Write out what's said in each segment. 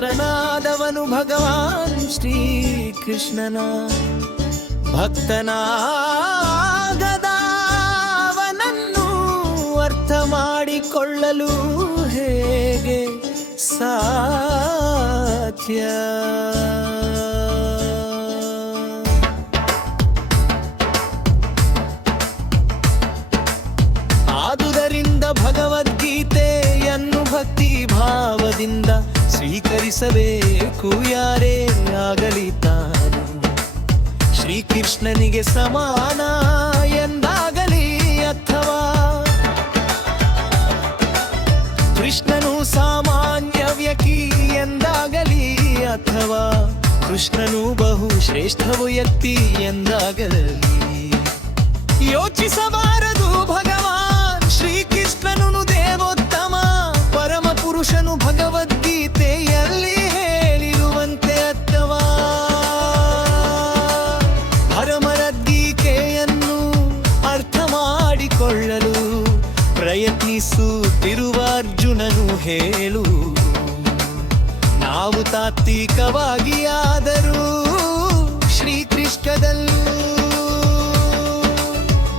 ಪಾತ್ರನಾದವನು ಭಗವಾನ್ ಶ್ರೀಕೃಷ್ಣನ ಭಕ್ತನಾಗದವನನ್ನು ಅರ್ಥ ಮಾಡಿಕೊಳ್ಳಲು ಹೇಗೆ ಸಾಧ್ಯ? ಆದುದರಿಂದ ಭಗವದ್ಗೀತೆಯನ್ನು ಭಕ್ತಿ ಭಾವದಿಂದ ಸ್ವೀಕರಿಸಬೇಕು ಯಾರೇ ಆಗಲಿ ತಾನು. ಶ್ರೀಕೃಷ್ಣನಿಗೆ ಸಮಾನ ಎಂದಾಗಲಿ ಅಥವಾ ಕೃಷ್ಣನು ಸಾಮಾನ್ಯ ವ್ಯಕ್ತಿ ಎಂದಾಗಲಿ ಅಥವಾ ಕೃಷ್ಣನು ಬಹು ಶ್ರೇಷ್ಠ ವ್ಯಕ್ತಿ ಎಂದಾಗಲಿ ಯೋಚಿಸಬಾರದು. ಭಗವಾನ್ ಶ್ರೀಕೃಷ್ಣನು ದೇವೋತ್ತಮ ಪರಮ ಪುರುಷನು ಭಗವದ್ಗೀತೆಯಲ್ಲಿ ಹೇಳಿರುವಂತೆ ಅಥವಾ ಭಗವದ್ಗೀತೆಯನ್ನು ಅರ್ಥ ಮಾಡಿಕೊಳ್ಳಲು ಪ್ರಯತ್ನಿಸುತ್ತಿರುವ ಅರ್ಜುನನು ಹೇಳು. ನಾವು ತಾತ್ವಿಕವಾಗಿ ಆದರೂ ಶ್ರೀಕೃಷ್ಣದಲ್ಲೂ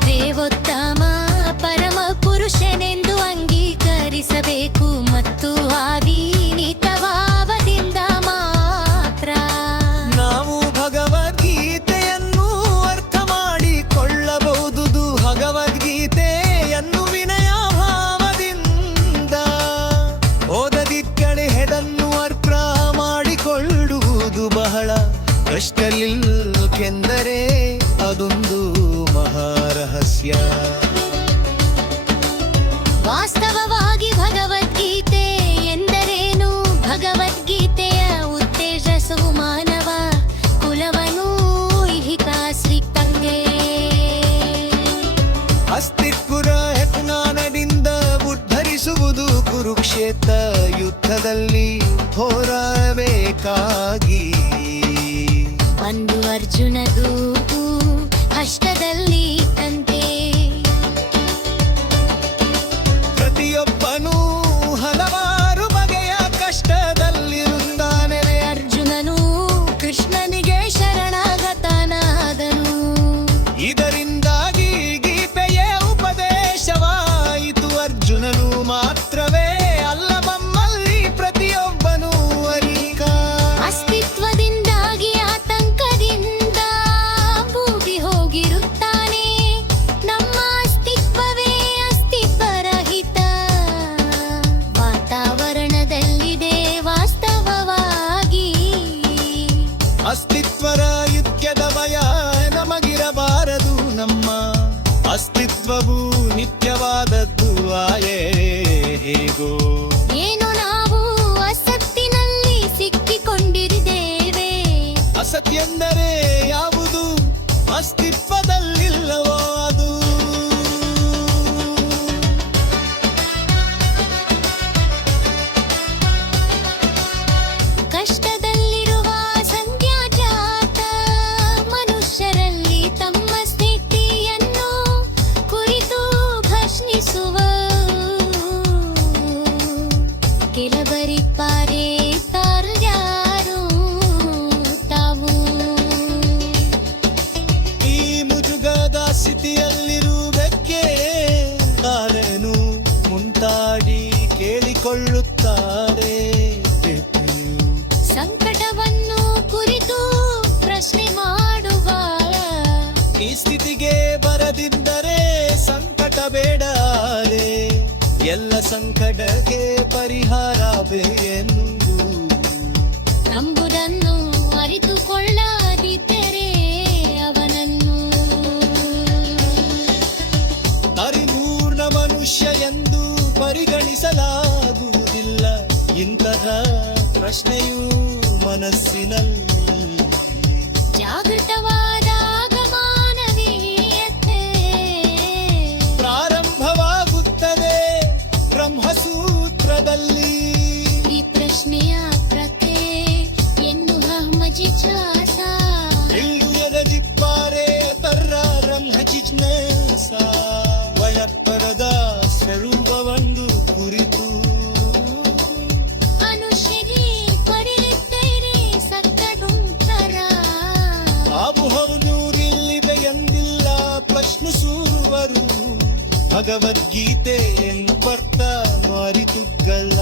ದೇವೋತ್ತಮ ಪರಮ ಪುರುಷನೆಂದು ಅಂಗೀಕರಿಸಬೇಕು ಮತ್ತು ಅವಿನೀತ ಭಾವದಿಂದ ಮಾತ್ರ ನಾವು ಭಗವದ್ಗೀತೆಯನ್ನು ಅರ್ಥ ಮಾಡಿಕೊಳ್ಳಬಹುದು. ಭಗವದ್ಗೀತೆಯನ್ನು ವಿನಯ ಭಾವದಿಂದ ಓದದಿದ್ದರೆ ಹೆದನ್ನು ಅರ್ಥ ಮಾಡಿಕೊಳ್ಳುವುದು ಬಹಳ ಕಷ್ಟವಿಲ್ಲಕೆಂದರೆ ಅದೊಂದು ಮಹಾರಹಸ್ಯ. ವಾಸ್ತವವಾಗಿ ಭಗವದ್ಗೀತೆ ಎಂದರೇನು? ಭಗವದ್ಗೀತೆಯ ಉದ್ದೇಶವು ಮಾನವ ಕುಲವನ್ನು ಇಹಿಕಾಶ್ರಿತಂಗೆ ಅಸ್ತಿತ್ವದ ಜ್ಞಾನದಿಂದ ಉದ್ಧರಿಸುವುದು. ಕುರುಕ್ಷೇತ್ರ ಯುದ್ಧದಲ್ಲಿ ಹೋರಾಡಬೇಕಾಗಿ ಒಂದು ಅರ್ಜುನದು ಕಷ್ಟದಲ್ಲಿ ತಂದೆ. ಪ್ರತಿಯೊಬ್ಬನೂ ಹಲವಾರು ಬಗೆಯ ಕಷ್ಟದಲ್ಲಿರುತ್ತಾನೆ. ಅರ್ಜುನನು ಕೃಷ್ಣನಿಗೆ ಶರಣಾಗತನಾದನು. ಇದರಿಂದಾಗಿ ಗೀತೆಯ ಉಪದೇಶವಾಯಿತು. ಅರ್ಜುನನು ಮಾತ್ರವೇ ಅಲ್ಲ, ನಮ್ಮಲ್ಲಿ ಪ್ರತಿಯೊಬ್ಬನೂ ಅರಿಕ ಅಸ್ತಿತ್ವದಿಂದಾಗಿ ಆತಂಕದಿಂದ ಬೂದಿ ಹೋಗಿರುತ್ತಾನೆ. ನಮ್ಮ ಅಸ್ತಿತ್ವವೇ ಅಸ್ತಿತ್ವರಹಿತ ವಾತಾವರಣದಲ್ಲಿದೆ. ವಾಸ್ತವವಾಗಿ ಅಸ್ತಿತ್ವರ ಯುಕ್ತದ ಭಯ ನಮಗಿರಬಾರದು. ನಮ್ಮ ಅಸ್ತಿತ್ವವು ನಿತ್ಯವಾದದ್ದು ಆಯೇ ಹೇಗೋ ಏನು ನಾವು ಅಸತ್ತಿನಲ್ಲಿ ಸಿಕ್ಕಿಕೊಂಡಿದ್ದೇವೆ. ಅಸತ್ಯೆಂದರೆ ಯಾವುದು? ಅಸ್ತಿತ್ವದಲ್ಲಿಲ್ಲವೋ ಅದು. ಕಷ್ಟದಲ್ಲಿರುವ ಸಂಧ್ಯಾಜಾತ ಮನುಷ್ಯರಲ್ಲಿ ತಮ್ಮ ಸ್ಥಿತಿಯನ್ನು ಕುರಿತು ಪ್ರಶ್ನಿಸುವ ಕೆಲವರಿದ್ದಾರೆ ಯಾರು ತಾವು. ಈ ಮುಜುಗದ ಸ್ಥಿತಿಯಲ್ಲಿರುವುದಕ್ಕೆ ಕಾಲೇನು ಮುಂತಾಡಿ ಕೇಳಿಕೊಳ್ಳುತ್ತಾರೆ. ಸಂಕಟವನ್ನು ಕುರಿತು ಪ್ರಶ್ನೆ ಮಾಡುವ ಈ ಸ್ಥಿತಿಗೆ ಬರದಿದ್ದರೆ ಸಂಕಟ ಬೇಡ. ಎಲ್ಲ ಸಂಕಟಕ್ಕೆ ಪರಿಹಾರ ಬೇಕೆಂದು ನಂಬುದನ್ನು ಅರಿತುಕೊಳ್ಳದಿದ್ದರೆ ಅವನನ್ನು ಪರಿಪೂರ್ಣ ಮನುಷ್ಯ ಎಂದು ಪರಿಗಣಿಸಲಾಗುವುದಿಲ್ಲ. ಇಂತಹ ಪ್ರಶ್ನೆಯು ಮನಸ್ಸಿನಲ್ಲಿ ಜಾಗೃತವಾದ ಮಾನವೀಯತೆ ಪ್ರಾರಂಭವಾಗುತ್ತದೆ ಬ್ರಹ್ಮಸೂತ್ರದಲ್ಲಿ. ಈ ಪ್ರಶ್ನೆಯ ಪ್ರತೆ ಎನ್ನು ಜಿಜ್ಞಾಸ ಜಿಪ್ಪಾರೆ ತರ್ರ ರಂಗ ಜಿಜ್ಞಾಸ ವಯಪ್ಪರದ ಸ್ವರೂಪವೊಂದು ಕುರಿತು ಮನುಷ್ಯಗೆ ಪರಿ ಭಗವದ್ಗೀತೆ ಎಂದು ಬರ್ತಾ ಮಾರಿ ತುಗ್ಗಲ್ಲ